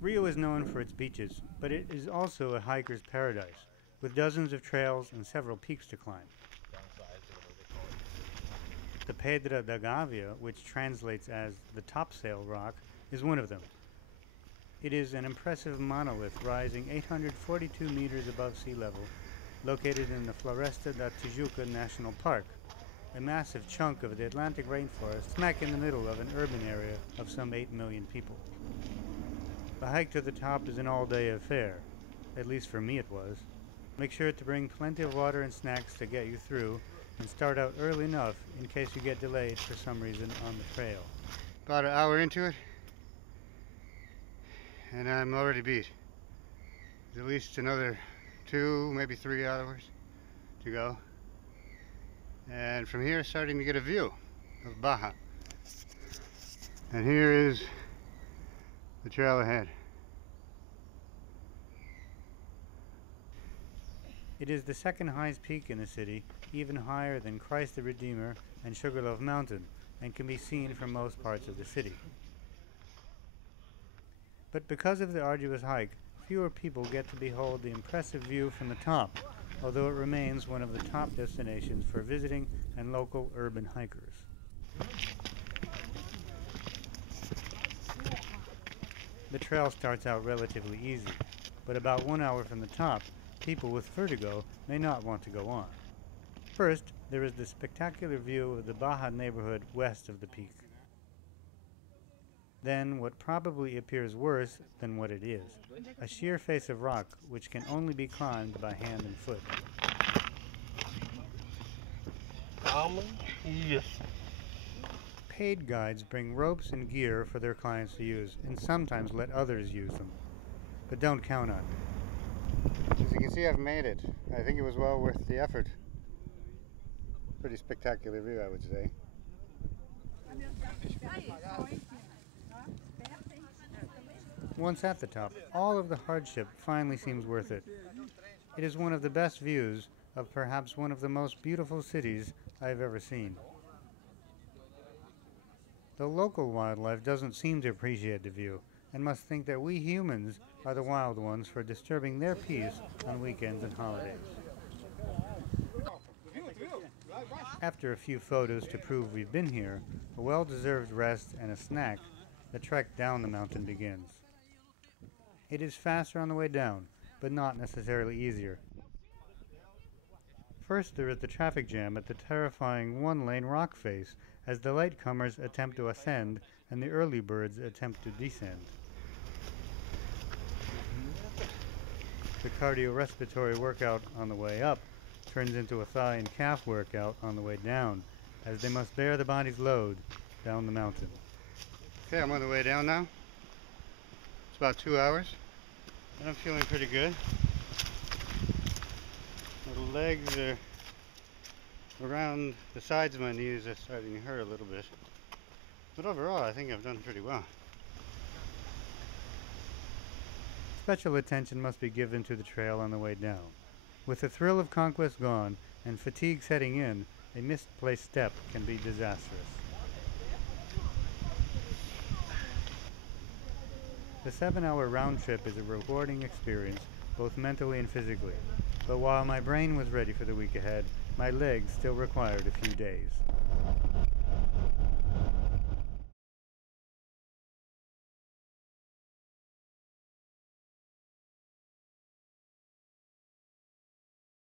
Rio is known for its beaches, but it is also a hiker's paradise, with dozens of trails and several peaks to climb. The Pedra da Gavea, which translates as the topsail rock, is one of them. It is an impressive monolith rising 842 meters above sea level, located in the Floresta da Tijuca National Park, a massive chunk of the Atlantic rainforest smack in the middle of an urban area of some 8 million people. The hike to the top is an all-day affair, at least for me it was. Make sure to bring plenty of water and snacks to get you through, and start out early enough in case you get delayed for some reason on the trail. About an hour into it, and I'm already beat. There's at least another 2, maybe 3 hours to go. And from here, starting to get a view of Baja. And here is the trail ahead. It is the second highest peak in the city, even higher than Christ the Redeemer and Sugarloaf Mountain, and can be seen from most parts of the city. But because of the arduous hike, fewer people get to behold the impressive view from the top, although it remains one of the top destinations for visiting and local urban hikers. The trail starts out relatively easy, but about 1 hour from the top, people with vertigo may not want to go on. First, there is the spectacular view of the Baja neighborhood west of the peak. Then, what probably appears worse than what it is, a sheer face of rock which can only be climbed by hand and foot. Yes. Paid guides bring ropes and gear for their clients to use, and sometimes let others use them. But don't count on it. As you can see, I've made it. I think it was well worth the effort. Pretty spectacular view, I would say. Once at the top, all of the hardship finally seems worth it. It is one of the best views of perhaps one of the most beautiful cities I have ever seen. The local wildlife doesn't seem to appreciate the view, and must think that we humans are the wild ones for disturbing their peace on weekends and holidays. After a few photos to prove we've been here, a well-deserved rest and a snack, the trek down the mountain begins. It is faster on the way down, but not necessarily easier. First, there is the traffic jam at the terrifying one-lane rock face as the latecomers attempt to ascend and the early birds attempt to descend. The cardiorespiratory workout on the way up turns into a thigh and calf workout on the way down, as they must bear the body's load down the mountain. Okay, I'm on the way down now. It's about 2 hours, and I'm feeling pretty good. My legs are around the sides of my knees are starting to hurt a little bit. But overall, I think I've done pretty well. Special attention must be given to the trail on the way down. With the thrill of conquest gone and fatigue setting in, a misplaced step can be disastrous. The 7-hour round trip is a rewarding experience, both mentally and physically. But while my brain was ready for the week ahead, my legs still required a few days.